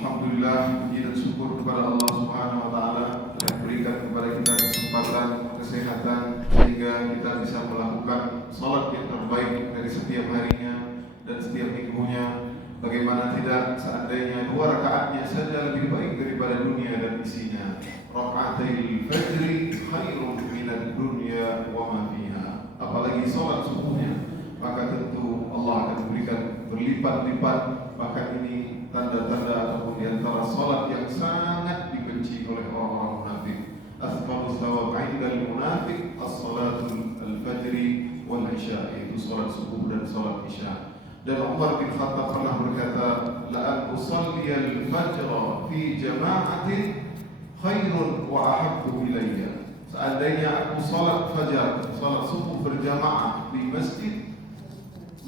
Alhamdulillah, puji dan syukur kepada Allah Subhanahu wa taala yang berikan kepada kita kesempatan, kesehatan sehingga kita bisa melakukan salat yang terbaik dari setiap harinya dan setiap minggunya. Bagaimana tidak seandainya 2 rakaatnya saja lebih baik daripada dunia dan isinya. Rakaatil fajri khairun minad dunya wa ma fiha. Apalagi salat subuhnya, maka tentu Allah akan berikan berlipat-lipat. Bahkan ini tanda-tanda ataupun di antara salat yang sangat dibenci oleh orang-orang munafik. Asbabu thawab 'indal munafiq as-salatul al-fajri wal isya, itu salat subuh dan salat isya. Dan Umar bin Khattab pernah berkata, la an usalliyal fajra fi jama'atin khairun wa ahabbu ilayya. Seandainya aku salat fajar, salat subuh berjamaah di masjid,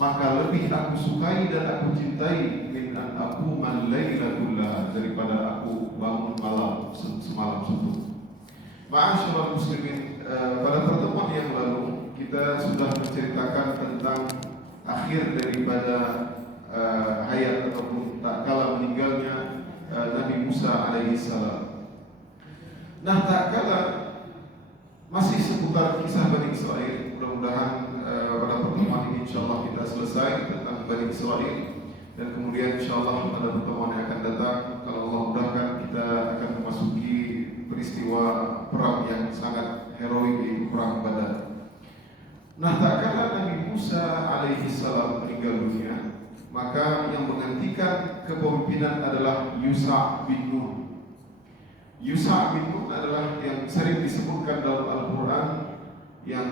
maka lebih aku sukai dan aku cintai min an aqumal laila kullaha, daripada aku bangun malam semalam suntuk. Ma'asyiral muslimin, pada pertemuan yang lalu kita sudah menceritakan tentang akhir daripada hayat ataupun tak kala meninggalnya Nabi Musa alaihi salam. Nah, tak kala masih seputar kisah Bani Israel. Mudah-mudahan pada pertemuan ini insyaallah kita selesai tentang Bani Israel, dan kemudian insyaallah pada pertemuan yang akan datang, kalau Allah mudahkan, kita akan memasuki peristiwa perang yang sangat heroik, yaitu perang Badar. Nah, tak kala Nabi Musa alaihi salam meninggal dunia, maka yang menggantikan kepemimpinan adalah Yusha bin Nun. Yusha bin Nun adalah yang sering disebutkan dalam Al-Quran, yang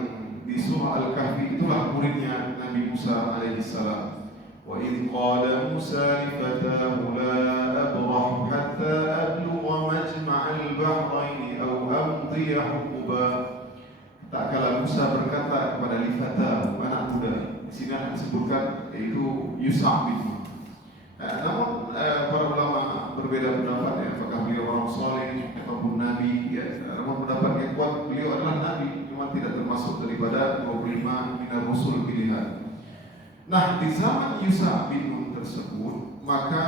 di surah Al-Kahfi, itulah muridnya Nabi Musa alaihi salam. Wa idh qala Musa li fatahu la abrahu hatta ablugha majma'al bahraini aw amdiya huquba. Tak kala Musa berkata kepada Lifata, anak muda, di sini akan disebutkan yaitu Yusha bin Nun. Namun para ulama berbeda pendapat, ya, apakah beliau orang soleh ataupun nabi. Ya, namun pendapat yang kuat, beliau adalah nabi, cuma tidak termasuk daripada 25 minar rusul pilihan. Nah, di zaman Yusha bin Nun tersebut, maka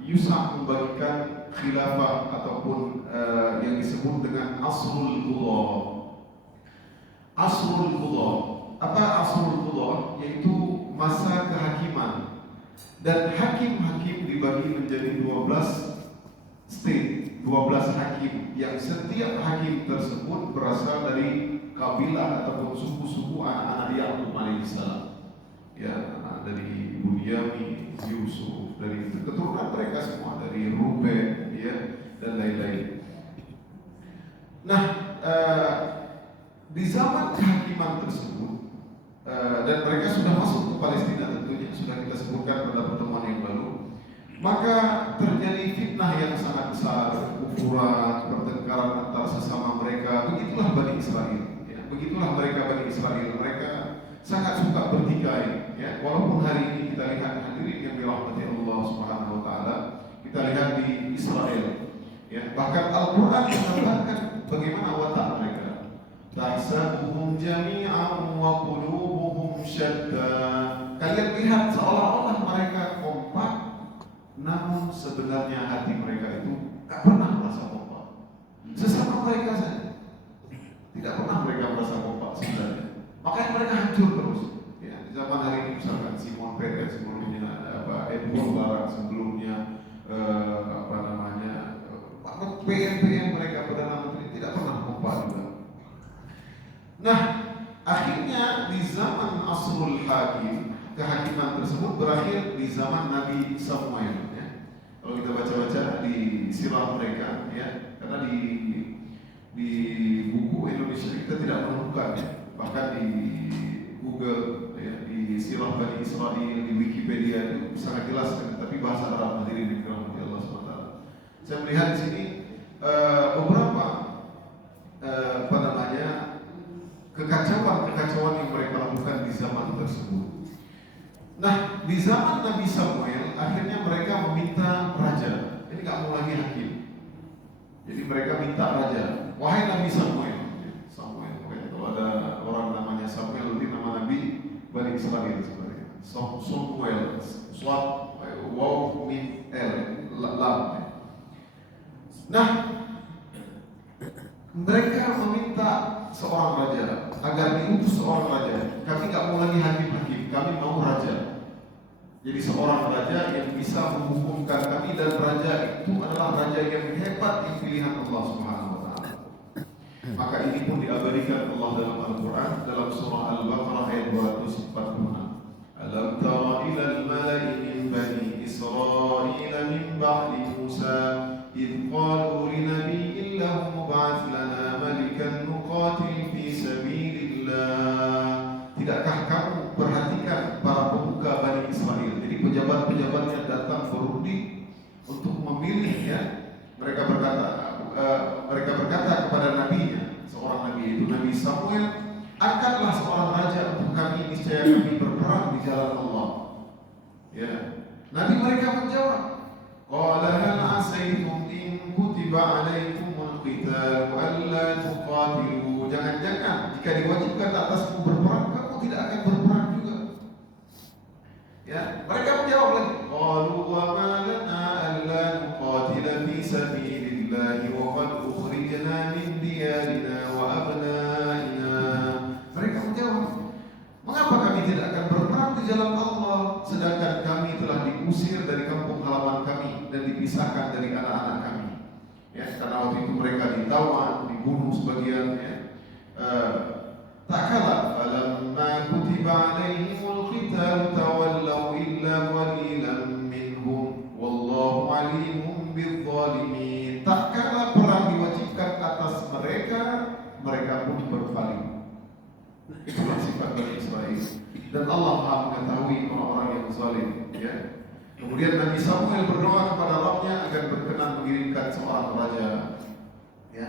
Yusha membagikan khilafah ataupun yang disebut dengan Asrul Qudha. Asrul Qudha. Apa Asrul Qudha? Yaitu masa kehakiman. Dan hakim-hakim dibagi menjadi 12 state, 12 hakim, yang setiap hakim tersebut berasal dari kabilah ataupun suku-suku anak-anak Yakub alaihissalam. Ya, dari Bunyamin, Yusuf, dari keturunan mereka semua, dari Ruben, ya, dan lain-lain. Nah, di zaman kehakiman tersebut, dan mereka sudah masuk ke Palestina, tentunya sudah kita sebutkan pada pertemuan yang lalu, maka terjadi fitnah yang sangat besar, kufuran, pertengkaran antar sesama mereka. Begitulah Bani Israel, ya, begitulah mereka Bani Israel. Mereka sangat suka bertikai, ya. Walaupun hari ini kita lihat, hadirin yang dirahmati Allah Subhanahu wa taala, kita lihat di Israel, ya, bahkan Al-Qur'an mengatakan bagaimana watak mereka. Tahsabuhum jami'an wa qulubuhum syatta. Kalian lihat seolah-olah mereka kompak, namun sebenarnya hati mereka itu tak pernah merasa kompak. Sesama mereka saja, tidak pernah mereka merasa kompak sebenarnya. Makanya mereka hancur terus. Ya, di zaman hari ini misalkan Simon Peres, sebelumnya Edward Barak, sebelumnya PM mereka perdana menteri tidak pernah kompak juga. Nah, akhirnya di zaman Asrul Hakim, kehakiman tersebut berakhir di zaman Nabi Samuel, ya. Kalau kita baca-baca di sirah mereka, ya, karena di buku Indonesia kita tidak menemukan, ya. Bahkan di Google, ya, di sirah Bani Israel, di Wikipedia itu sangat jelas, kan? Tapi bahasa Arab, hadirin dirahmati Allah SWT. Saya melihat di sini beberapa kekacauan yang mereka lakukan di zaman tersebut. Nah, di zaman Nabi Samuel, akhirnya mereka meminta raja. Ini nggak mau lagi hakim. Jadi mereka minta raja. Wahai Nabi Samuel, kalau ada orang namanya Samuel, ini nama Nabi Bani Israel sebenarnya. Samuel, Swat, Waw, Min, El, Lam. Nah, mereka meminta seorang raja agar diutus seorang raja. Kami nggak mau lagi hakim-hakim, kami mau raja. Jadi seorang raja yang bisa menghukumkan kami, dan raja itu adalah raja yang hebat di pilihan Allah Subhanahu wa taala. Maka ini pun diabadikan Allah dalam Al-Qur'an dalam surah Al-Baqarah ayat 246. Alam tara ila al-mala'i min bani Israil min ba'di Musa id qalu li nabiyyin lahum mub'ats lana malikan nuqatil fi sabilillah. Tidakkah kamu perhatikan para pemuka Bani Israel? Jadi pejabat-pejabatnya datang berunding untuk memilih, ya. Mereka berkata kepada nabinya, seorang nabi itu Nabi Samuel, angkatlah seorang raja untuk kami, niscaya kami berperang di jalan Allah. Ya. Nabi mereka menjawab, qala hal asaytum in kutiba alaikumul qital alla tuqatilu. Jangan-jangan jika diwajibkan atasmu berperang, kamu tidak akan berperang juga. Ya, mereka menjawab lagi, qalu wa ma lana alla nuqatila fi sabilillahi wa qad ukhrijna min diyarina wa abnaina. Mereka menjawab, mengapa kami tidak akan berperang di jalan Allah sedangkan kami telah diusir dari kampung halaman kami dan dipisahkan dari anak-anak kami. Ya, karena waktu itu mereka ditawan, dibunuh sebagian, ya. Tak kalah falamma kutiba alaihimul qital tawallaw illa qalilan minhum wallahu alimun bizzalimin. Tak kalah perang diwajibkan atas mereka, mereka pun berpaling. Itulah sifat Bani Israel. Dan Allah Maha mengetahui orang-orang yang zalim, ya. Kemudian Nabi Samuel berdoa kepada Rabbnya agar berkenan mengirimkan seorang raja. Ya.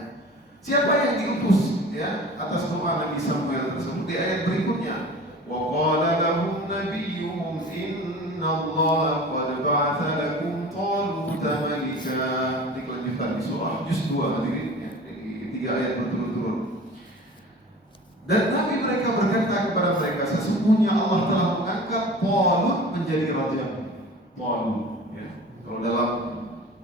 Siapa yang diutus, ya, atas doa Nabi Samuel tersebut di ayat berikutnya? Wa qala lahum nabiyyuhum inna Allah qad ba'atha lakum taluta malika. Dikelanjutkan di surah juz 2 hadirin, ya, di 3 ayat berturut-turut. Dan Nabi mereka berkata kepada mereka, sesungguhnya Allah telah mengangkat Talut menjadi raja. Talut, ya. Kalau dalam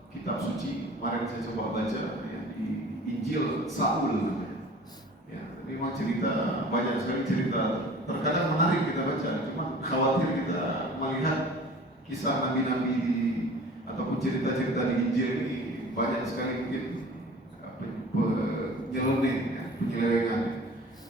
kitab suci kemarin saya coba baca, ya, di Injil Saul, ya. Ini memang cerita, banyak sekali cerita, terkadang menarik kita baca, cuma khawatir kita melihat kisah nabi-nabi ataupun cerita-cerita di Injil ini banyak sekali mungkin penyeleneh, ya, penyelewengan.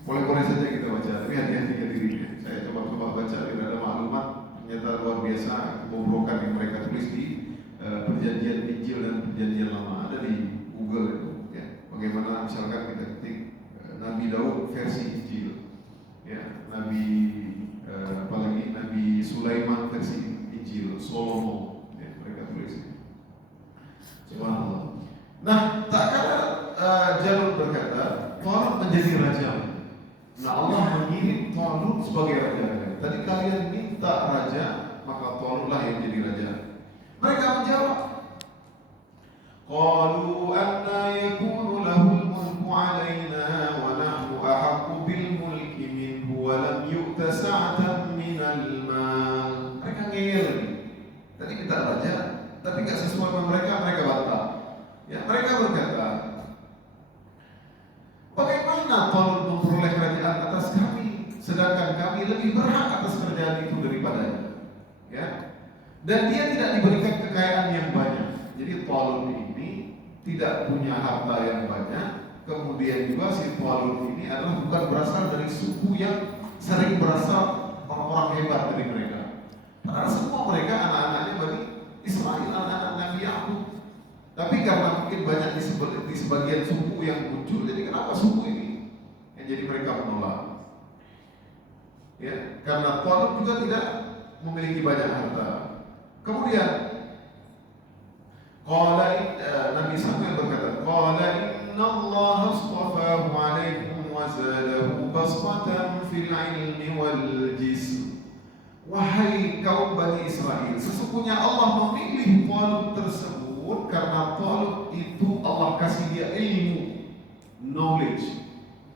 Boleh-boleh saja kita baca, tapi hati-hati diri. Saya coba baca, tidak ada maklumat, ternyata luar biasa kebobrokan yang mereka tulis di perjanjian Injil dan perjanjian lama. Ada di Google itu, ya. Bagaimana misalkan kita ketik Nabi Daud versi Injil, ya, apalagi Nabi Sulaiman versi Injil, Solomo, ya, mereka tulis. Subhanallah. Nah, tak kala Jalut berkata, Talut menjadi raja. Nah, Allah mengirim Talut sebagai raja. Tadi kalian minta raja, maka Talutlah yang jadi raja. Mereka menjawab, qalu anna yakunu lahul mulku alaina wa nahnu ahaqqu bil mulki minhu wa lam yu'ta sa'atan minal mal. Mereka ngeyel. Tadi minta raja, tapi enggak sesuai dengan mereka bantah. Ya, mereka berkata, bagaimana Talut memperoleh kerajaan atas kami, sedangkan kami lebih berhak atas kerajaan itu daripadanya, ya? Dan dia tidak diberikan kekayaan yang banyak. Jadi Talut ini tidak punya harta yang banyak. Kemudian juga si Talut ini adalah bukan berasal dari suku yang sering berasal orang-orang hebat dari mereka. Karena semua mereka anak-anaknya Bani Israel, anak-anak Nabi Yakub. Tapi karena mungkin banyak di sebagian suku yang muncul, jadi kenapa suku ini yang jadi mereka menolak? Ya, karena Talut juga tidak memiliki banyak harta. Kemudian Nabi Samuel berkata, qala inna Allah astafahu alaikum wa zadahu basmatan fil ilmi wal jism. Wahai kaum Bani Israel, sesungguhnya Allah memilih Talut tersebut karena Talut itu Allah kasih dia ilmu, knowledge,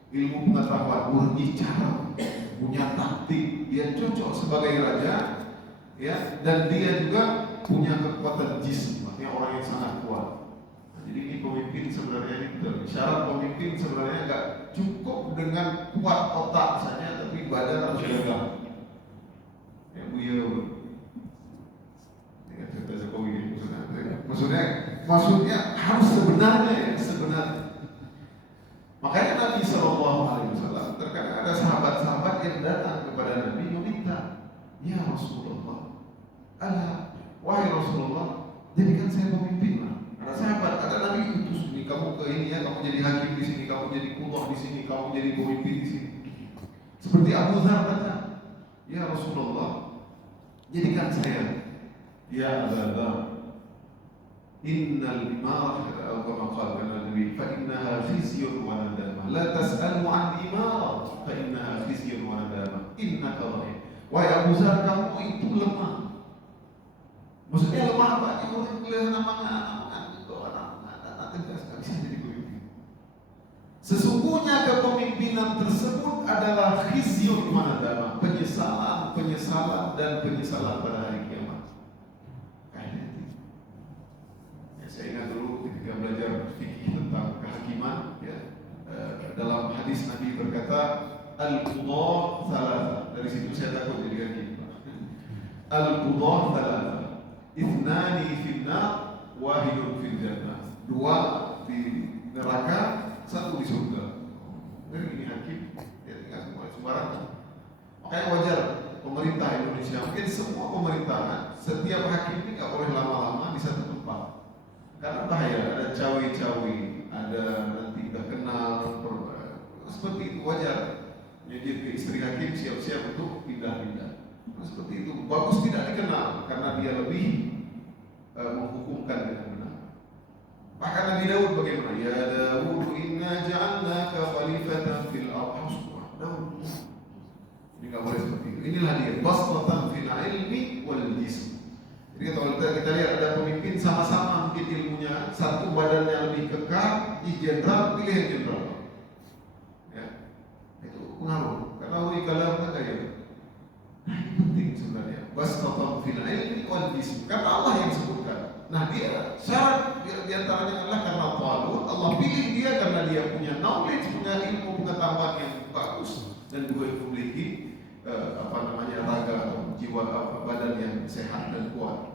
ilmu pengetahuan, berbicara, punya taktik, dia cocok sebagai raja, ya, dan dia juga punya kekuatan jism, artinya orang yang sangat sebenarnya ini betul. Syarat pemimpin sebenarnya nggak cukup dengan kuat otak saja, tapi badan harus gagah. Ya Buya, ya cerita Jokowi maksudnya harus sebenarnya ya sebenarnya. Makanya Nabi SAW terkadang ada sahabat-sahabat yang datang kepada Nabi meminta, ya Rasulullah, wahai Rasulullah, jadikan saya pemimpin lah. Ada sahabat, ada Nabi utus ini, kamu ke ini ya, kamu jadi hakim di sini, kamu jadi qudhah di sini, kamu jadi pemimpin di sini. Seperti Abu Dzar datang, ya Rasulullah, jadikan saya. Ya Abu Dzar, innal imarah kama qala Nabi fa innaha khizyun wa nadamah la tas'alu 'an imarah fa innaha khizyun wa nadamah innaka dha'if. Wahai Abu Dzar, kamu itu lemah. Maksudnya lemah apa? Yang kelihatan amangan itu anak tegas tak bisa jadi pemimpin. Sesungguhnya kepemimpinan tersebut adalah khizyun wa nadamah, penyesalan dan penyesalan pada hari kiamat. Saya ingat dulu ketika belajar fikih tentang kehakiman, ya, dalam hadis Nabi berkata, al-qudhah thalatha. Dari situ saya takut jadi hakim. Al-qudhah thalatha, ithnani fin nar, wahidun fil jannah. Dua di neraka, satu di surga. Ini hakim, ya tinggal semua sembarangan. Makanya wajar pemerintah Indonesia, mungkin semua pemerintahan, setiap hakim ini nggak boleh lama-lama di satu tempat. Karena bahaya, ada cawe-cawe, ada nanti udah kenal, seperti itu wajar. Jadi istri hakim siap-siap untuk pindah-pindah. Seperti itu bagus tidak dikenal karena dia lebih menghukumkan dengan benar. Bahkan Nabi Daud bagaimana? Ya Daud, inna ja'alnaka khalifatan fil ardh. Daud, ini nggak boleh seperti itu. Inilah dia, basatan fil ilmi wal jism. Jadi kalau kita lihat ada pemimpin sama-sama mungkin ilmunya, satu badannya lebih kekar, jenderal, pilih yang jenderal. Ya, itu pengaruh. Karena uli kalam kan kayak. Nah ini penting sebenarnya. Basatan fil ilmi wal jism. Kata Allah yang sebutkan. Nah dia syarat diantaranya adalah karena Allah pilih dia karena dia punya knowledge, punya ilmu pengetahuan yang bagus dan juga memiliki raga atau jiwa badan yang sehat dan kuat.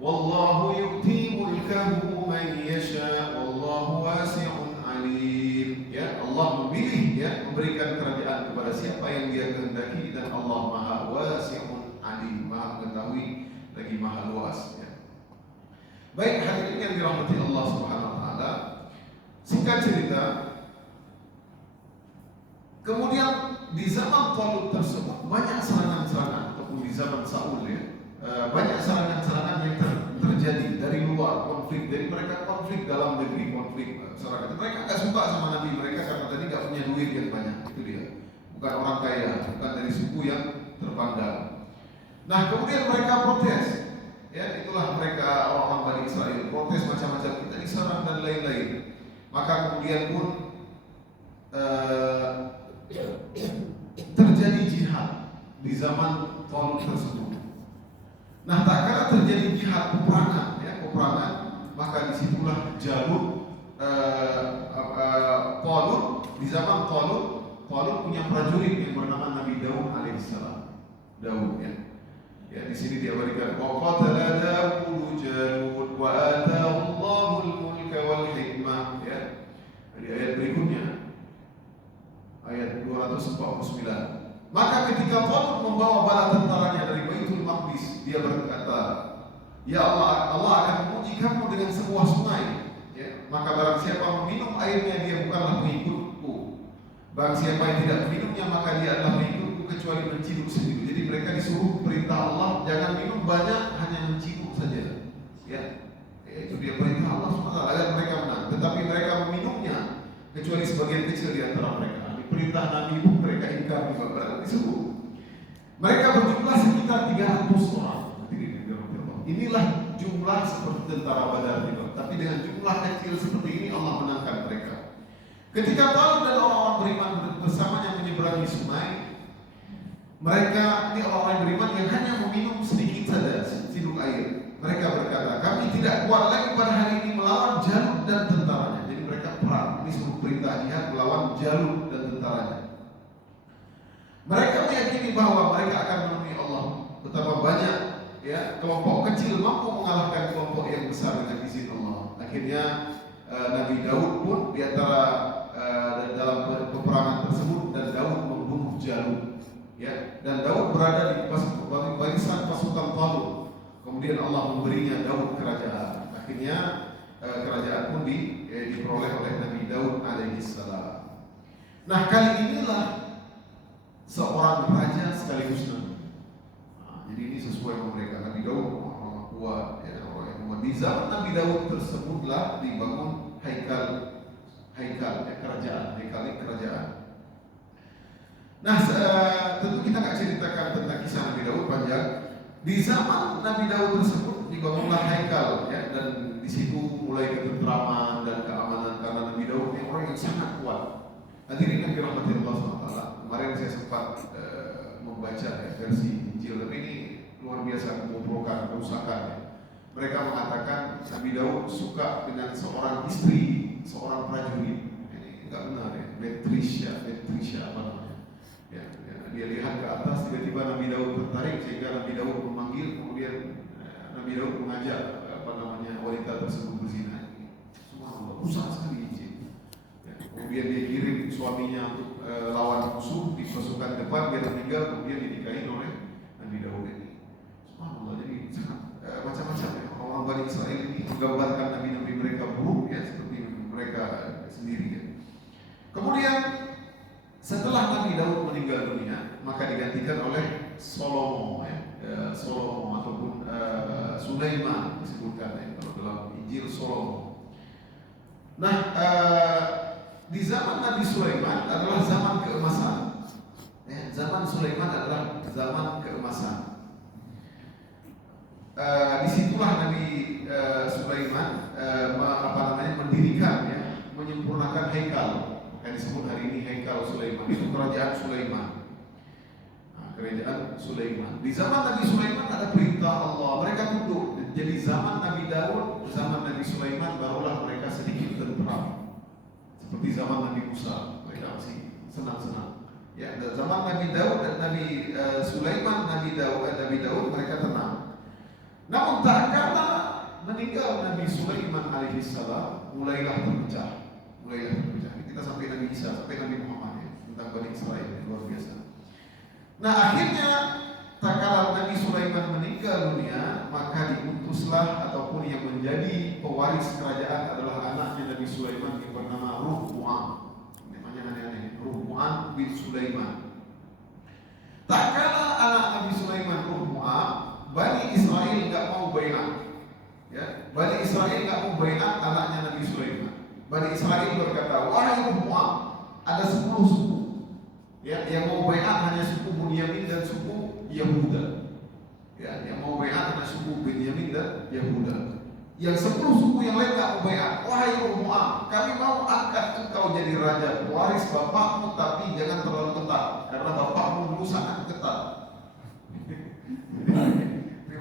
Wallahu yu'ti mulkahu man yasha wallahu wasi'un alim. Ya, Allah memilih ya memberikan kerajaan kepada siapa yang Dia kehendaki dan Allah Maha Wasi'un Alim, Maha mengetahui lagi Maha luas ya. Baik, hadirin yang dirahmati Allah Subhanahu wa taala. Singkat cerita, kemudian di zaman Talut tersebut banyak serangan-serangan, ataupun di zaman Saul ya, banyak serangan-serangan yang terjadi dari luar, konflik dari mereka, konflik dalam negeri, konflik serangan. Mereka nggak suka sama Nabi mereka karena tadi nggak punya duit yang banyak, itu dia. Bukan orang kaya, bukan dari suku yang terpandang. Nah kemudian mereka protes, ya itulah mereka orang-orang Bani Israel protes macam-macam, kita diserang dan lain-lain. Maka kemudian pun terjadi jihad di zaman Talut tersebut. Nah, tak kala terjadi jihad peperangan, ya peperangan, maka disitulah Jalut, Talut di zaman Talut punya prajurit yang bernama Nabi Daud alaihissalam. Daud ya. Ya di sini dia berikan wa qatala Daud Jalut wa ataahu Allahul mulka wal hikmah ya. Di ayat berikutnya ayat 249. Maka ketika Talut membawa bala tentaranya dari Baitul Maqdis, dia berkata, "Ya Allah, Allah akan menguji kamu dengan sebuah sungai. Ya, maka barang siapa meminum airnya dia bukanlah pengikutku. Barang siapa yang tidak meminumnya maka dia adalah pengikutku kecuali menciduk sendiri." Jadi mereka disuruh perintah Allah jangan minum banyak, hanya menciduk saja. Ya, itu dia perintah Allah SWT agar mereka menang. Tetapi mereka meminumnya kecuali sebagian kecil di antara mereka. Perintah Nabi pun mereka ingkar juga, mereka disuruh. Mereka berjumlah sekitar 300 orang. Inilah jumlah seperti tentara Badar juga. Tapi dengan jumlah kecil seperti ini Allah menangkan mereka. Ketika Talut dan orang-orang beriman bersamanya menyeberangi sungai, mereka ini orang-orang beriman yang hanya meminum sedikit saja, sedikit air. Mereka berkata, kami tidak kuat lagi pada hari ini melawan Jalut dan tentaranya. Jadi mereka perang. Ini sebuah perintah jihad melawan Jalut dan tentaranya. Mereka meyakini bahwa mereka akan menemui Allah. Betapa banyak kelompok kecil mampu mengalahkan kelompok yang besar dengan izin Allah. Akhirnya Nabi Daud pun di antara dalam peperangan tersebut, dan Daud membunuh Jalut. Dan Daud berada di barisan pasukan Talut. Kemudian Allah memberinya Daud kerajaan. Akhirnya kerajaan pun diperoleh oleh Nabi Daud alaihissalam. Nah, kali inilah seorang raja sekaligus nabi. Jadi ini sesuai dengan mereka. Nabi Daud orang kuat, orang yang kuat. Di zaman Nabi Daud tersebutlah dibangun haikal kerajaan. Nah, tentu kita nggak ceritakan tentang kisah Nabi Daud panjang. Di zaman Nabi Daud tersebut dibangunlah haikal, dan di situ mulai ketentraman dan keamanan karena Nabi Daud ini orang yang sangat kuat. Hadirin yang dirahmati Allah SWT. Kemarin saya sempat membaca versi Injil, tapi ini luar biasa kebobrokan, kerusakan. Mereka mengatakan Nabi Daud suka dengan seorang istri, seorang prajurit. Ini enggak benar Betrisha apa namanya? Dia lihat ke atas, tiba-tiba Nabi Daud tertarik sehingga Nabi Daud memanggil, kemudian Nabi Daud mengajak wanita tersebut berzina. Subhanallah, rusak sekali izin. Kemudian dia kirim suaminya untuk lawan musuh di pasukan depan, dia meninggal, kemudian dinikahi oleh Nabi Daud ini. Subhanallah, jadi sangat macam-macam orang Bani Israel ini menggambarkan nabi-nabi mereka buruk seperti mereka sendiri. Kemudian setelah Nabi Daud meninggal dunia, maka digantikan oleh Salomo, Salomo ataupun Sulaiman disebutkan kalau dalam Injil Salomo. Nah, di zaman Nabi Sulaiman adalah zaman keemasan. Zaman Sulaiman adalah zaman keemasan. Disitulah Nabi Sulaiman mendirikan, menyempurnakan haikal. Yang disebut hari ini haikal Sulaiman, itu kerajaan Sulaiman. Kerajaan Sulaiman. Di zaman Nabi Sulaiman ada perintah Allah, mereka tunduk. Jadi zaman Nabi Daud, zaman Nabi Sulaiman barulah mereka sedikit tentram. Seperti zaman Nabi Musa, mereka masih senang-senang. Dan zaman Nabi Daud dan Nabi Sulaiman, Nabi Daud mereka tenang. Namun tak kala meninggal Nabi Sulaiman alaihissalam, mulailah terpecah. Kita sampai Nabi Isa, sampai Nabi Muhammad tentang Bani Israel, luar biasa. Nah, akhirnya tak kala Nabi Sulaiman meninggal dunia, maka diutuslah ataupun yang menjadi pewaris kerajaan adalah anaknya Nabi Sulaiman yang bernama Ruhmu'am. Namanya aneh-aneh, Ruhmu'am bin Sulaiman. Tak kala anak Nabi Sulaiman Ruhmu'am, Bani Israel enggak mau bai'at. Bani Israel enggak mau bai'at anaknya Nabi Sulaiman. Bani Israel berkata, wahai Ruhmu'am, ada 10 suku. Yang mau bai'at hanya suku Bunyamin dan suku Yahuda. Yang mau bai'at hanya suku Bunyamin dan Yahuda. Yang 10 suku yang lain enggak mau bai'at. Wahai Ruhmu'am, kami mau angkat engkau jadi raja, waris bapakmu, tapi jangan terlalu ketat, karena bapakmu dulu sangat ketat.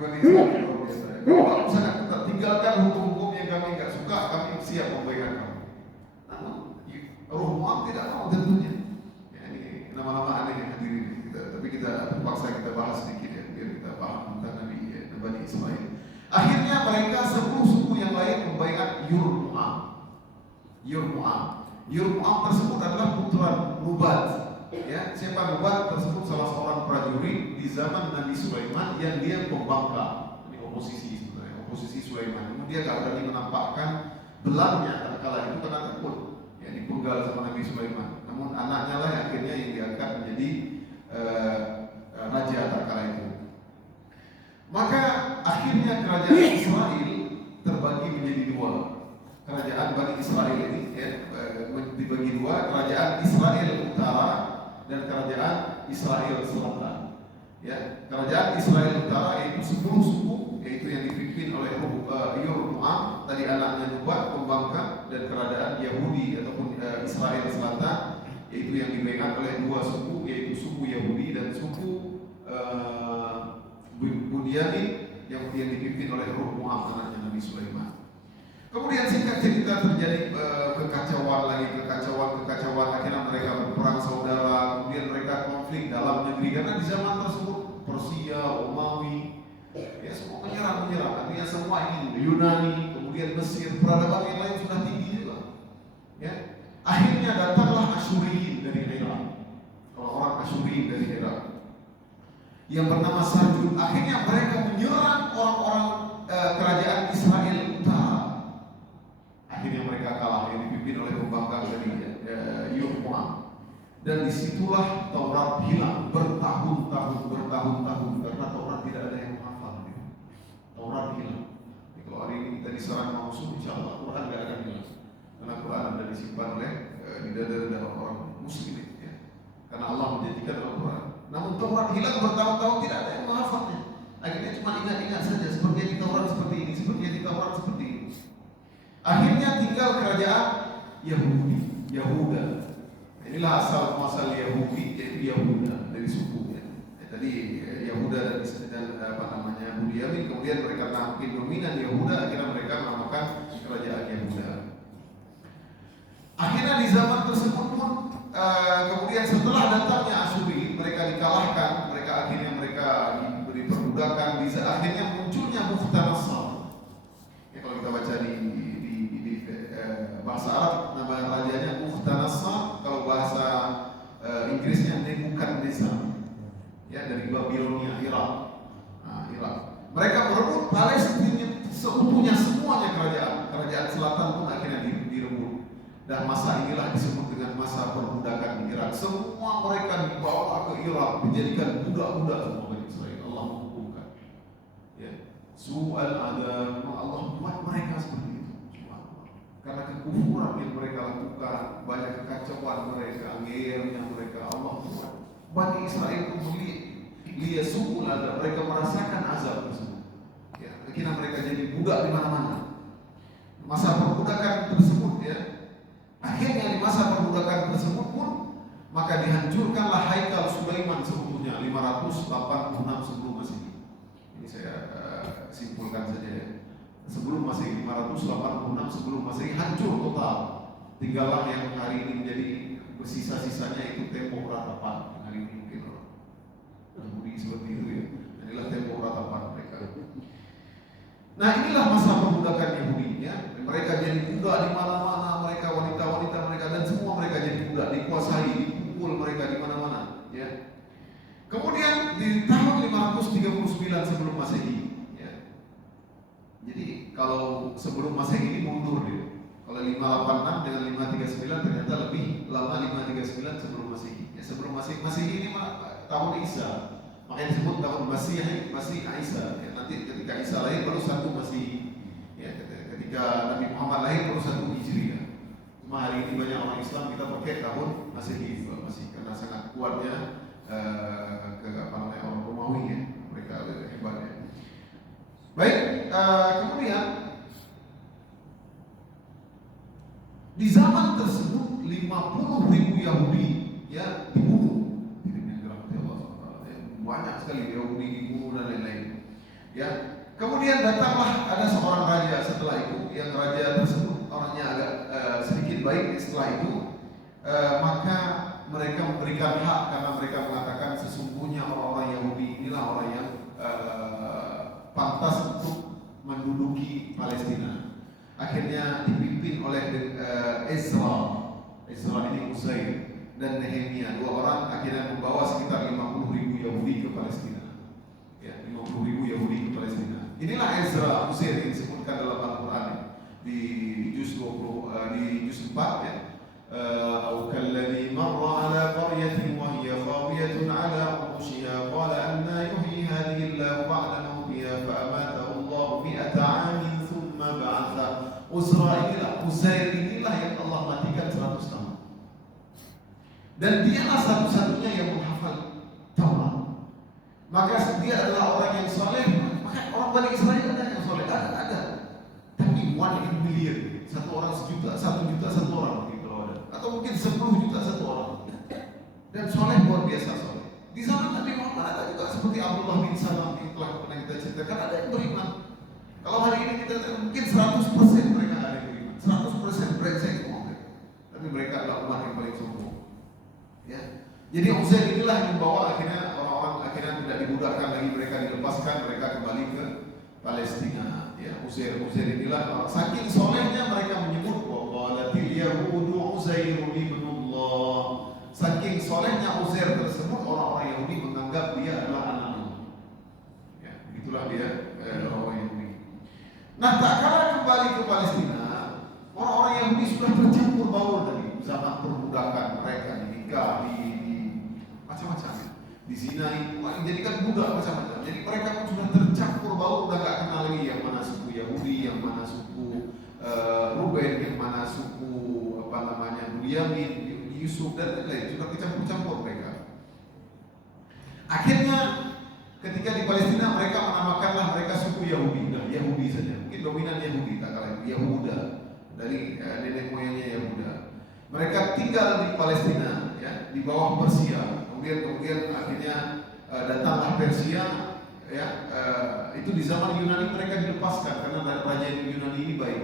Bani Israel luar biasa. Kalau bapakmu sangat ketat, tinggalkan hukum-hukum yang kami enggak suka, kami siap membai'at kamu. Ruhmu'am tidak mau tentunya. Ini nama-nama aneh yang hadir ini. Tapi kita terpaksa kita bahas sedikit biar kita paham tentang Nabi Israel. Akhirnya mereka 10 suku yang lain membaiat Yurmu'am. Yurmu'am tersebut adalah putra Nubat. Siapa Nubat tersebut? Salah seorang prajurit di zaman Nabi Sulaiman yang dia pembangkang. Ini oposisi sebenarnya, oposisi Sulaiman. Namun dia tak berani menampakkan belangnya kala itu karena takut dipenggal sama Nabi Sulaiman. Namun anaknya lah yang akhirnya yang diangkat menjadi raja tak kala itu. Maka akhirnya kerajaan Israel terbagi menjadi 2. Kerajaan Bani Israel ini dibagi 2, kerajaan Israel Utara dan kerajaan Israel Selatan. Kerajaan Israel Utara yaitu 10 suku, yaitu yang dipimpin oleh Yurmu'am, tadi anaknya Nubat pembangkang, dan kerajaan Yahudi ataupun Israel Selatan, yaitu yang dibaiat oleh 2 suku, yaitu suku Yahudi dan suku Bunyamin yang dipimpin oleh Ruh Mu'am, anaknya Nabi Sulaiman. Kemudian singkat cerita terjadi kekacauan, akhirnya mereka berperang saudara, kemudian mereka konflik dalam negeri karena di zaman tersebut Persia, Romawi, ya semua menyerang, artinya semua ini Yunani, kemudian Mesir, peradaban yang lain sudah tinggi juga. Ya, akhirnya datanglah Asyuriyin dari Irak, orang-orang Asyuriyin dari Irak yang bernama Sarjun. Akhirnya mereka menyerang orang-orang kerajaan Israel Utara. Akhirnya mereka kalah, yang dipimpin oleh pembangkang dari Yurmuam. Dan disitulah Taurat hilang bertahun-tahun karena Taurat tidak ada yang menghafal. Taurat hilang. Jadi kalau hari ini kita diserang musuh, insya Allah Quran tidak akan hilang. Karena Quran ada disimpan oleh di dada orang Muslim. Ya. Karena Allah menjadikan Al-Quran. Namun Taurat hilang bertahun-tahun, tidak ada yang menghafalnya. Akhirnya cuma ingat-ingat saja, seperti yang di Taurat seperti ini, seperti yang di Taurat seperti ini. Akhirnya tinggal kerajaan Yahudi, Yahuda. Inilah asal muasal Yahudi, yaitu Yahuda dari sukunya. Tadi Yahuda dan Bunyamin, kemudian mereka makin dominan Yahuda, akhirnya mereka menamakan kerajaan Yahuda. Akhirnya di zaman tersebut pun kemudian setelah datangnya Asyuri, mereka dikalahkan, akhirnya mereka diberi perbudakan, akhirnya munculnya Mukhtar-Nasr. Ya, kalau kita baca di bahasa Arab, nama rajanya Mukhtar-Nasr, kalau bahasa Inggrisnya Nebukadnezar. Ya, dari Babilonia, Irak. Nah, Irak. Mereka merebut Palestina seutuhnya, semuanya kerajaan selatan pun akhirnya direbut. Dan masa inilah disebut dengan masa perbudakan di Irak. Semua mereka dibawa ke Irak, dijadikan budak-budak semua Bani Israel. Allah menghukumkan. Ya. Su'al ada, Allah buat mereka seperti itu. Karena kekufuran yang mereka lakukan, banyak kekacauan mereka, ngernya mereka, Allah buat. Bani Israel kemudian dia su'ul ada, mereka merasakan azab tersebut. Ya. Akhirnya mereka jadi budak di mana-mana. Masa perbudakan tersebut, ya. Akhirnya di masa perbudakan tersebut pun maka dihancurkanlah Haikal Sulaiman seutuhnya 586 sebelum Masehi. Ini saya simpulkan saja ya. Sebelum Masehi 586 sebelum Masehi hancur total. Tinggallah yang hari ini menjadi sisa-sisanya itu tembok ratapan. Hari ini mungkin orang Yahudi seperti itu ya. Inilah tembok ratapan mereka. Nah, inilah masa perbudakan Yahudi ya. Mereka jadi budak di mana-mana, mereka wanita-wanita mereka dan semua mereka jadi budak, dikuasai, dipukul mereka di mana-mana ya. Kemudian di tahun 539 sebelum Masehi ya. Jadi kalau sebelum Masehi ini mundur dia. Kalau 586 dengan 539 ternyata lebih lama 539 sebelum Masehi. Ya, sebelum Masehi ini tahun Isa. Makanya disebut tahun Masih Isa. Ya, nanti ketika Isa lahir baru satu Masehi. Ya, ketika Nabi Muhammad lahir baru satu Hijriah. Cuma hari ini banyak orang Islam kita pakai tahun Masehi masih karena sangat kuatnya orang Romawi ya. Mereka hebatnya. Baik, kemudian di zaman tersebut 50.000 Yahudi ya dibunuh. Banyak sekali Yahudi dibunuh dan lain-lain. Ya. Kemudian datanglah ada seorang raja setelah itu, yang raja tersebut orangnya agak sedikit baik. Setelah itu maka mereka memberikan hak karena mereka mengatakan sesungguhnya orang-orang Yahudi inilah orang yang pantas untuk menduduki Palestina. Akhirnya dipimpin oleh Ezra ini Uzair dan Nehemia, dua orang akhirnya membawa sekitar 50.000 Yahudi ke Palestina. Ya, 50.000 Yahudi ke Palestina. Inilah Ezra Uzair yang disebutkan dalam Al-Quran di juz 20 di juz 4 ya. Au kalladzi marra ala qaryatin wa hiya khawiyatun ala urushiha qala anna yuhyi hadhihi Allahu ba'da mawtiha fa amatahu Allahu 100 'amin thumma ba'atha. Uzair inilah yang Allah matikan 100 tahun. Dan dialah satu-satunya yang menghafal Taurat. Maka dia adalah orang yang soleh. Maka orang Bani Israel ada yang soleh, ada. Tapi 1 in million, satu orang 1 juta satu orang gitu ada. Atau mungkin 10 juta satu orang. Dan soleh luar biasa soleh. Di zaman Nabi Muhammad ada juga seperti Abdullah bin Salam bin telah pernah kita ceritakan, ada yang beriman. Kalau hari ini kita mungkin 100% mereka ada yang beriman, 100% brengsek semua mereka. Tapi mereka adalah umat yang paling sombong. Ya. Jadi Uzair inilah yang membawa akhirnya orang-orang akhirnya tidak dibudakkan lagi, mereka dilepaskan, mereka kembali ke Palestina. Ya, Uzair inilah saking solehnya mereka menyebut waqalatil yahudu Uzairun ibnullah. Saking solehnya Uzair tersebut, orang-orang Yahudi menganggap dia adalah anak Allah. Ya, begitulah dia orang Yahudi. Nah, tak kala kembali ke Palestina, orang-orang Yahudi sudah tercampur baur tadi zaman perbudakan mereka, dinikah, di macam-macam, dizinai, dijadikan budak macam-macam. Jadi mereka pun sudah tercampur baur, udah gak kenal lagi yang mana suku Yahudi, yang mana suku Ruben, yang mana suku Bunyamin, Yusuf dan lain-lain, sudah kecampur-campur mereka. Akhirnya ketika di Palestina mereka menamakanlah mereka suku Yahudi, nah Yahudi saja, mungkin dominan Yahudi, tak kala itu Yahuda, dari nenek moyangnya Yahuda. Mereka tinggal di Palestina, ya, di bawah Persia. Kemudian akhirnya datanglah Persia, ya, itu di zaman Yunani mereka dilepaskan karena raja Yunani ini baik.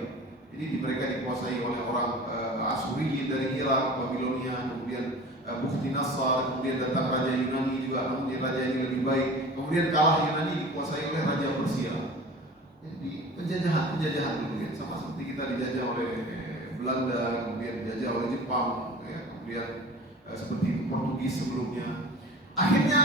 Jadi mereka dikuasai oleh orang Asuri dari Irak, Babilonia, kemudian Bukti Nasar, kemudian datang raja Yunani juga, kemudian raja ini lebih baik, kemudian kalah Yunani dikuasai oleh raja Persia. Jadi penjajahan dulu, ya, sama seperti kita dijajah oleh Belanda, kemudian dijajah oleh Jepang, ya, kemudian seperti Portugis sebelumnya. Akhirnya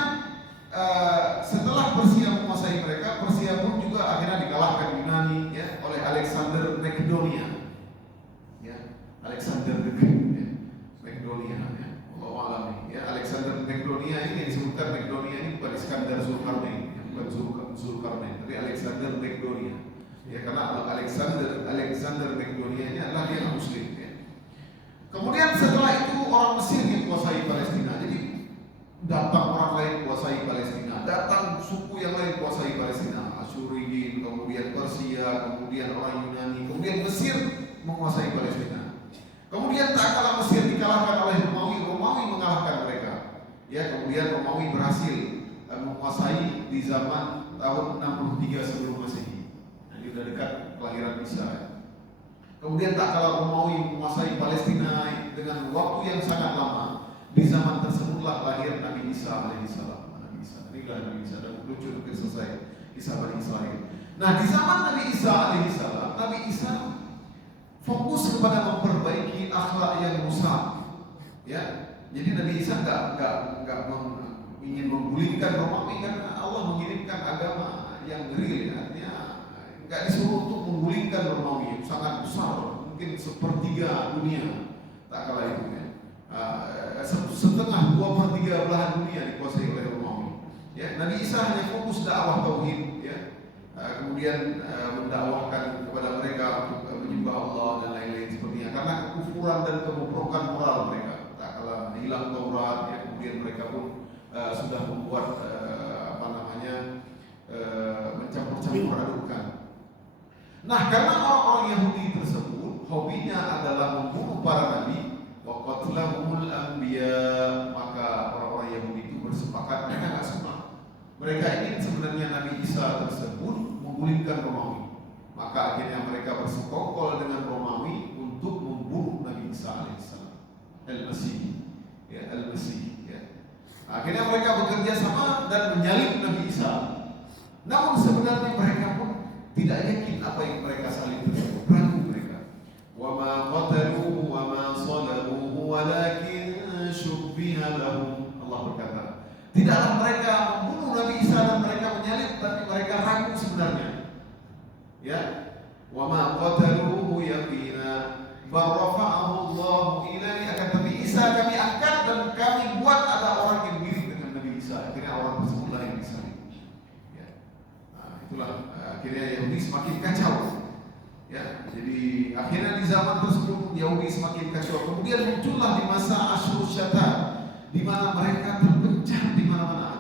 setelah Persia menguasai mereka, Persia pun juga akhirnya dikalahkan Yunani, ya, oleh Alexander Makedonia, ya, Alexander the Great, ya, Makedonia, ya, Allah alam, ya, Alexander Makedonia ini disebutkan Makedonia ini bukan Iskandar Zulkarnain, ya, bukan Zulkarnain, tapi Alexander Makedonia, ya, karena Alexander Makedonia ini adalah dia Muslim, ya. Kemudian setelah itu orang Mesir yang menguasai Palestina, jadi datang orang lain kuasai Palestina, datang suku yang lain kuasai Palestina, Asyuriyin, kemudian Persia, kemudian orang Yunani, kemudian Mesir menguasai Palestina. Kemudian tak kalah Mesir dikalahkan oleh Romawi mengalahkan mereka. Ya, kemudian Romawi berhasil menguasai di zaman tahun 63 sebelum Masehi. Jadi sudah dekat kelahiran Isa. Kemudian tak kalah Romawi menguasai Palestina dengan waktu yang sangat lama. Di zaman tersebutlah lahir Nabi Isa alaihissalam. Inilah Nabi Isa, dan lucu hampir selesai kisah Bani Israil. Nah, di zaman Nabi Isa alaihissalam, Nabi Isa fokus kepada memperbaiki akhlak yang rusak. Ya, jadi Nabi Isa nggak ingin menggulingkan Romawi, karena Allah mengirimkan agama yang real, artinya nggak disuruh untuk menggulingkan Romawi, sangat besar, mungkin sepertiga dunia tak kala itu, ya. Setengah 2/3 belahan dunia dikuasai oleh Romawi. Ya, Nabi Isa hanya fokus dakwah tauhid, ya. Kemudian mendakwahkan kepada mereka untuk menyembah Allah dan lain-lain sebagainya. Karena kekufuran dan kebobrokan moral mereka, tak kalah hilang Taurat, ya. Kemudian mereka pun sudah membuat mencampur adukkan. Nah, karena orang-orang Yahudi tersebut hobinya adalah membunuh para nabi, waqatlahumul anbiya, maka orang-orang Yahudi itu bersepakat, mereka nggak suka. Mereka ingin sebenarnya Nabi Isa tersebut menggulingkan Romawi. Maka akhirnya mereka bersekongkol dengan Romawi untuk membunuh Nabi Isa alaihissalam, Al-Masih, ya, Al-Masih, ya. Akhirnya mereka bekerja sama dan menyalib Nabi Isa. Namun sebenarnya mereka pun tidak yakin apa yang mereka salib tersebut, ragu mereka. Wa ma qataluhu wa ma salabuhu walakin syubbiha lahum. Allah berkata, tidaklah mereka membunuh Nabi Isa dan mereka menyalib, tapi mereka ragu sebenarnya. Ya, wa ma qataluhu yaqina bal rafa'ahu Allah ilaihi, akan tapi Isa kami angkat dan kami buat ada orang yang mirip dengan Nabi Isa. Akhirnya orang tersebutlah yang disalib. Ya. Nah, itulah akhirnya Yahudi semakin kacau. Ya, jadi akhirnya di zaman tersebut Yahudi semakin kacau. Kemudian muncullah di masa Asyur-Syata, di mana mereka terpencar di mana-mana.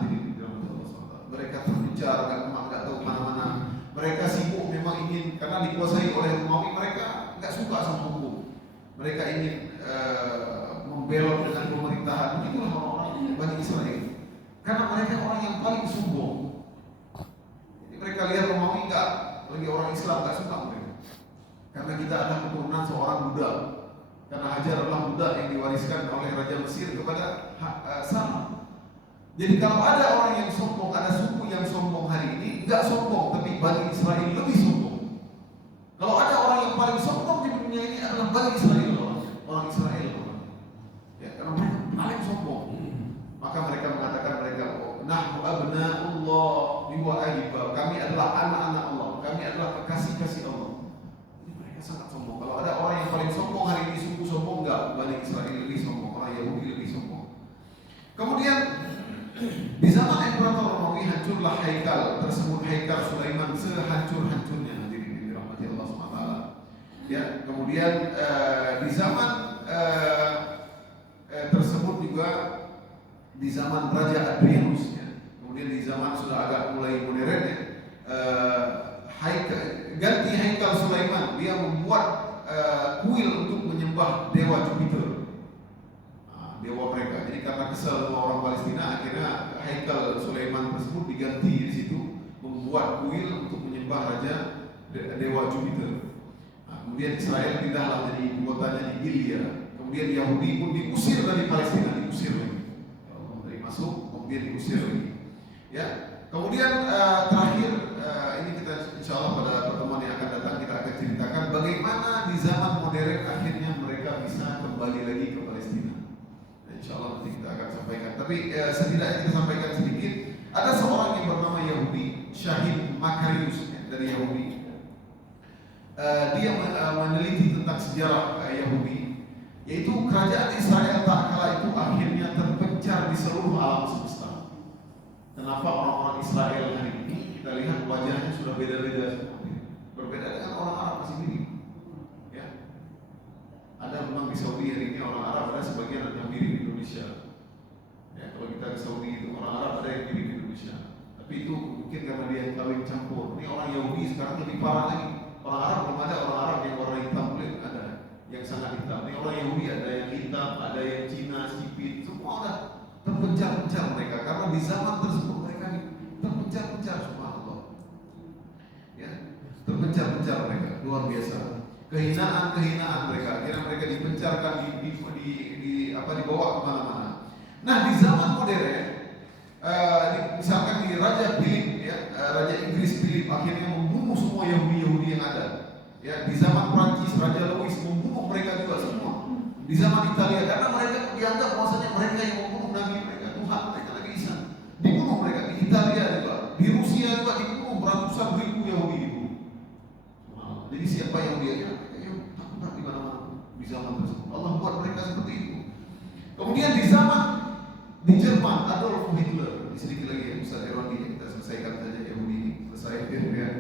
Mereka terpencar, nggak tahu mana-mana. Mereka sibuk memang ingin, karena dikuasai oleh Romawi, mereka nggak suka sama hukum. Mereka ingin membelot dengan pemerintahan. Begitulah orang-orang Bani Israil. Karena mereka orang yang paling sombong. mereka lihat Romawi enggak, lagi orang Islam enggak suka mereka. Karena kita ada keturunan seorang Buddha. Karena Hajar adalah Buddha yang diwariskan oleh Raja Mesir kepada Sam. Jadi kalau ada orang yang sombong, ada suku yang sombong hari ini, enggak sombong, tapi Bani Israel lebih sombong. Kalau ada orang yang paling sombong di dunia ini adalah Bani Israel, orang Israel. Ya, karena mereka paling sombong. Maka mereka mengatakan nahnu abna'ullah wa ahibah. Kami adalah anak-anak Allah. Kami adalah kekasih-kasih Allah. Jadi mereka sangat sombong. Kalau ada orang yang paling sombong hari ini, suku sombong enggak, Bani Israel lebih sombong, orang Yahudi lebih sombong. Kemudian di zaman Imperator Romawi hancurlah haikal tersebut, haikal Sulaiman sehancur-hancurnya, hadirin dirahmati Allah SWT. Ya, kemudian di zaman tersebut juga di zaman Raja Adrianus ya. Kemudian di zaman sudah agak mulai modern ya, ganti haikal Sulaiman, dia membuat kuil untuk menyembah dewa Jupiter, dewa mereka. Jadi karena kesal sama orang Palestina, akhirnya haikal Sulaiman tersebut diganti di situ, membuat kuil untuk menyembah raja dewa Jupiter. Kemudian Israel pindahlah jadi ibu kotanya di Gilead. Kemudian Yahudi pun diusir dari Palestina, diusir lagi. Dari masuk, kemudian diusir lagi. Ya. Kemudian terakhir ini kita insya Allah pada pertemuan yang akan datang kita akan ceritakan bagaimana di zaman modern akhirnya mereka bisa kembali lagi ke Palestina. Insya Allah nanti kita akan sampaikan. Tapi setidaknya kita sampaikan sedikit. Ada seorang yang bernama Yahudi, Syahid Makarius dari Yahudi. Dia meneliti tentang sejarah Yahudi, yaitu kerajaan Israel tak kala itu akhirnya terpencar di seluruh alam semesta. Kenapa orang-orang Israel hari ini kita lihat wajahnya sudah beda-beda semua, berbeda dengan orang Arab masih mirip. Ya. Ada memang di Saudi hari ini orang Arab ada sebagian yang mirip Indonesia. Ya, kalau kita ke Saudi itu orang Arab ada yang mirip Indonesia. Tapi itu mungkin karena dia kawin campur. Ini orang Yahudi sekarang lebih parah lagi. Orang Arab belum ada orang Arab yang warna hitam kulit, ada yang sangat hitam. Ini orang Yahudi ada yang hitam, ada yang Cina, sipit, semua ada terpencar-pencar mereka. Karena di zaman tersebut mereka terpencar-pencar, subhanallah. Ya, terpencar-pencar mereka, luar biasa. Kehinaan mereka, akhirnya mereka dipencarkan, dibawa kemana-mana. Nah di zaman modern, misalkan di Raja Philip, ya, Raja Inggris Philip akhirnya membunuh semua Yahudi yang ada. Ya, di zaman Prancis Raja Louis membunuh mereka juga semua. Di zaman Italia karena mereka dianggap bahwasanya mereka yang membunuh Nabi mereka, Tuhan mereka lagi Isa. Dibunuh mereka di Italia juga, di Rusia juga dibunuh ratusan ribu Yahudi dibunuh. Jadi siapa yang dia takut di mana-mana di zaman tersebut. Allah buat mereka seperti itu. Kemudian di Jerman Adolf Hitler, sedikit lagi ya Ustaz Erwandi, kita selesaikan saja Yahudi ini selesai ya.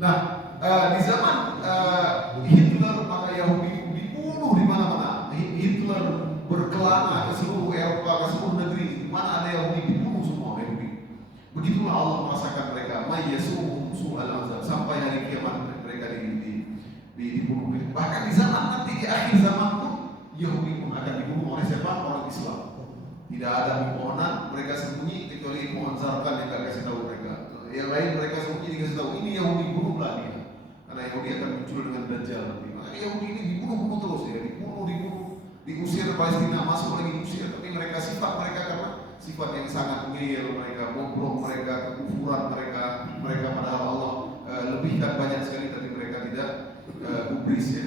Nah di zaman Hitler maka Yahudi dibunuh di mana-mana. Hitler berkelana ke seluruh Eropa, ke seluruh negeri, di mana ada Yahudi dibunuh semua Yahudi. Begitulah Allah merasakan mereka. Mayyasuhum su'al azab, sampai hari kiamat mereka dibunuh. Bahkan di zaman nanti di akhir zaman pun Yahudi pun akan dibunuh oleh siapa? Orang Islam. Tidak ada permohonan, mereka sembunyi kecuali mohon zarkan yang tidak kasih tahu mereka. Yang lain mereka sembunyi dikasih tahu ini Yahudi, bunuhlah dia. Karena Yahudi akan muncul dengan Dajjal nanti. Makanya Yahudi ini dibunuh terus ya, dibunuh, diusir Palestina, masuk lagi diusir. Tapi mereka sifat mereka karena sifat yang sangat ngeyel, mereka bobrok, mereka kekufuran, mereka padahal Allah lebihkan banyak sekali, tapi mereka tidak gubris ya.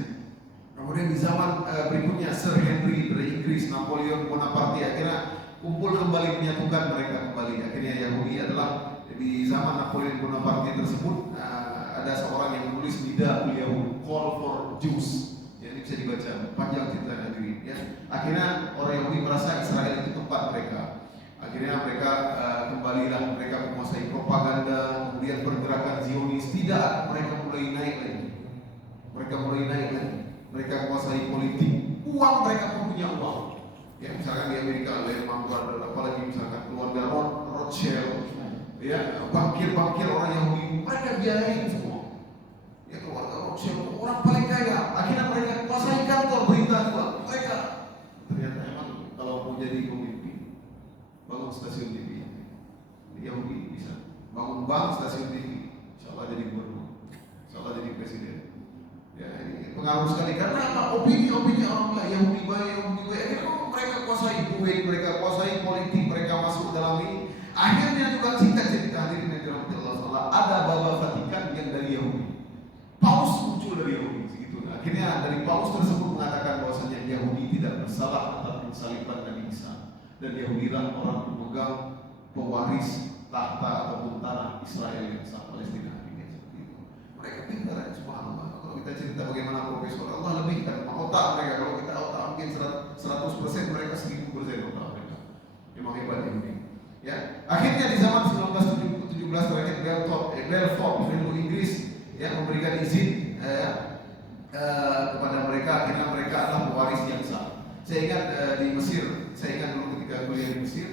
Kemudian di zaman berikutnya Sir Henry dari Inggris, Napoleon Bonaparte akhirnya kumpul kembali, menyatukan mereka kembali. Akhirnya Yahudi adalah di zaman Napoleon Bonaparte tersebut ada seorang yang menulis Nida Yahud, Call for Jews. Ya, ini bisa dibaca, panjang ceritanya hadirin. Ya. Akhirnya orang Yahudi merasa Israel itu tempat mereka. Akhirnya mereka kembalilah, mereka menguasai propaganda, kemudian pergerakan Zionis. Tidak, mereka mulai naik lagi. Mereka menguasai politik, uang mereka pun punya uang. Ya, misalkan di Amerika ada yang mampu, apalagi misalkan keluarga Rothschild, ya, bankir orang Yahudi, mereka biayain semua. Ya, keluarga Rothschild orang paling kaya. Akhirnya mereka menguasai kantor berita juga. Mereka ternyata emang kalau mau jadi pemimpin, bangun stasiun TV. Di Yahudi bisa bangun bank, stasiun TV. insyaallah jadi gubernur, insyaallah jadi presiden. Ya, ini pengaruh sekali karena apa? Opini-opini orang Yahudi baik, akhirnya mereka kuasai duit, mereka kuasai politik, mereka masuk dalam ini. Akhirnya juga singkat cerita hadirin yang dirahmati Allah Taala, ada Baba Vatikan yang dari Yahudi. Paus muncul dari Yahudi, segitu. Akhirnya dari Paus tersebut mengatakan bahwasanya Yahudi tidak bersalah atas pensaliban Nabi Isa, dan Yahudilah orang pemegang pewaris tahta ataupun tanah Israel yang sah, Palestina. Seperti itu. Mereka pintar, subhanallah. Kalau kita cerita bagaimana profesor, Allah lebihkan otak mereka. Kalau kita otak mungkin 100%, mereka 1000% otak mereka. Memang hebat ini. Ya, akhirnya di zaman 1917 terakhir Balfour, ilmu Inggris, ya, memberikan izin kepada mereka. Akhirnya mereka adalah pewaris yang sah. Saya ingat di Mesir, saya ingat dulu ketika kuliah di Mesir,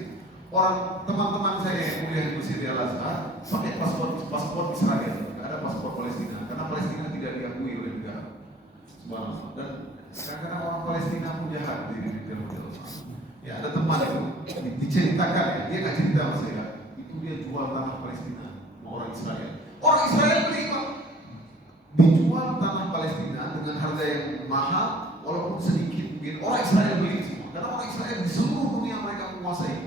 orang teman-teman saya yang kuliah di Mesir di Al-Azhar pakai paspor Israel, tidak ada paspor Palestina, karena Palestina tidak diakui oleh negara. Subhanallah. Dan kadang-kadang orang Palestina pun jahat di dalam. Ya, ada teman itu diceritakan, ya, dia nggak cerita sama saya, itu dia jual tanah Palestina sama orang Israel. Orang Israel terima, dijual tanah Palestina dengan harga yang mahal, walaupun sedikit mungkin orang Israel beli semua, karena orang Israel di seluruh dunia mereka menguasai.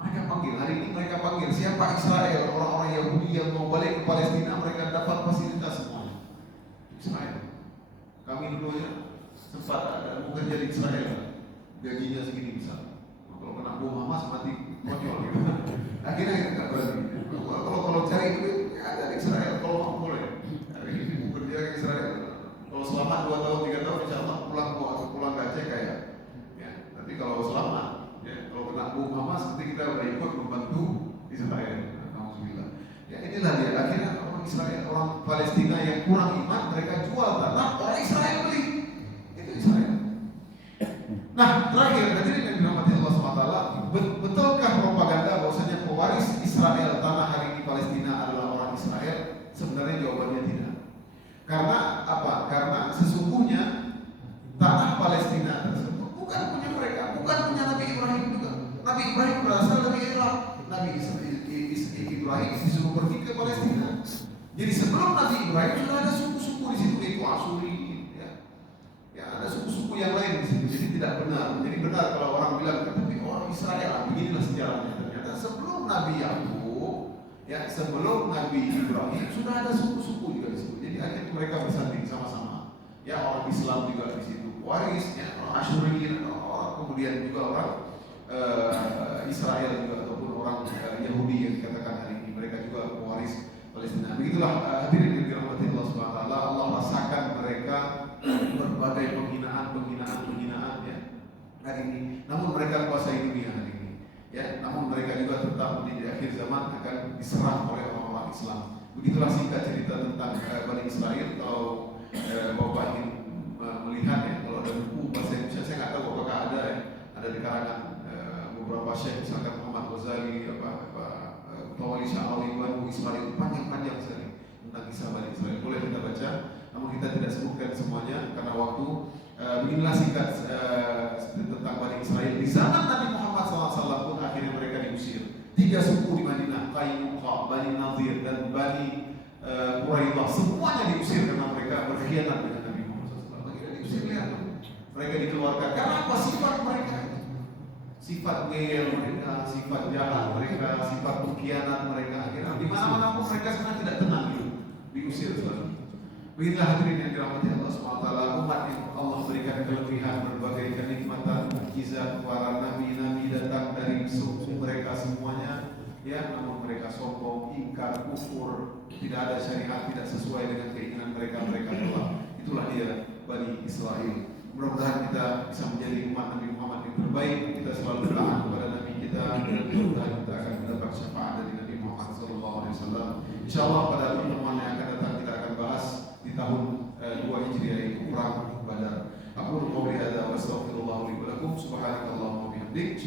Mereka panggil, hari ini mereka panggil siapa Israel, orang-orang Yahudi yang mau balik ke Palestina, mereka dapat fasilitas semuanya. Israel, kami dulu ya sempat ada bekerja di Israel, gajinya segini besar. Kalau kena bom Hamas mati konyol gitu. Akhirnya kita nggak berani. Kalau cari duit ya ada di Israel, kalau mau boleh. Hari ini bekerja di Israel. Kalau selama 2 tahun 3 tahun, insya Allah pulang ke Aceh kaya. Ya, tapi kalau selama, ya, kalau kena bom Hamas nanti kita udah ikut membantu Israel. Alhamdulillah. Ya inilah dia. Akhirnya orang Israel, orang Palestina yang kurang iman, mereka jual tanah, orang Israel beli. Itu Israel. Nah, terakhir, hadirin yang dirahmati Allah SWT, betulkah propaganda bahwasanya pewaris Israel tanah hari ini Palestina adalah orang Israel? Sebenarnya jawabannya tidak. Karena apa? Karena sesungguhnya tanah Palestina tersebut bukan punya mereka, bukan punya Nabi Ibrahim juga. Nabi Ibrahim berasal dari Irak. Nabi Ibrahim disuruh pergi ke Palestina. Jadi sebelum Nabi Ibrahim sudah ada suku-suku di situ, yaitu Asuri. Ya, ada suku-suku yang lain di situ. Jadi tidak benar. Jadi benar kalau orang bilang tapi orang Israel, beginilah sejarahnya. Ternyata sebelum Nabi Yakub, ya, sebelum Nabi Ibrahim sudah ada suku-suku juga di situ. Jadi akhirnya mereka bersanding sama-sama. Ya, orang Islam juga di situ, waris, ya, orang Asyuri, kemudian juga orang Israel juga ataupun orang Yahudi yang dikatakan hari ini, mereka juga pewaris Palestina. Begitulah hadirin yang dirahmati Allah Subhanahu wa taala. Allah rasakan mereka berbagai penghinaan ya hari ini. Namun mereka kuasai dunia hari ini. Ya, namun mereka juga tetap di akhir zaman akan diserang oleh orang-orang Islam. Begitulah singkat cerita tentang Bani Israel. Kalau Bapak ingin melihat, ya, kalau ada buku bahasa Indonesia, saya nggak tahu apakah ada, ya, ada di karangan beberapa syekh, misalkan Muhammad Ghazali, Tawali Sya'awi, Bani Israel, panjang-panjang sekali tentang kisah Bani Israel. Boleh kita baca, namun kita tidak sebutkan semuanya karena waktu. Beginilah singkat tentang Bani Israel. Di zaman Nabi Muhammad SAW pun akhirnya mereka diusir. 3 suku di Madinah, Qainuqa, Bani Nadir, dan Bani Quraidah, semuanya diusir karena mereka berkhianat dengan Nabi Muhammad SAW. Akhirnya diusir, lihat, mereka dikeluarkan. Karena apa? Sifat mereka, sifat ngeyel mereka, sifat jahat mereka, sifat pengkhianat mereka. Akhirnya di mana-mana pun mereka sebenarnya tidak tenang, diusir selalu. Beginilah hadirin yang dirahmati Allah SWT, umat yang Allah berikan kelebihan berbagai kenikmatan, mukjizat, para nabi-nabi datang dari suku mereka semuanya, ya, namun mereka sombong, ingkar, kufur, tidak ada syariat, tidak sesuai dengan keinginan mereka tolak. Itulah dia Bani Israel. Mudah-mudahan kita bisa menjadi umat Nabi Muhammad yang terbaik. Kita selalu taat kepada Nabi kita, dan mudah-mudahan kita akan mendapat syafaat dari Nabi Muhammad SAW. Insyaallah pada pertemuan yang akan datang kita akan bahas di tahun 2 Hijriah, yaitu Perang Badar. Aku qouli hadza wa astaghfirullah li wa lakum. Subhanakallahumma wa bihamdik.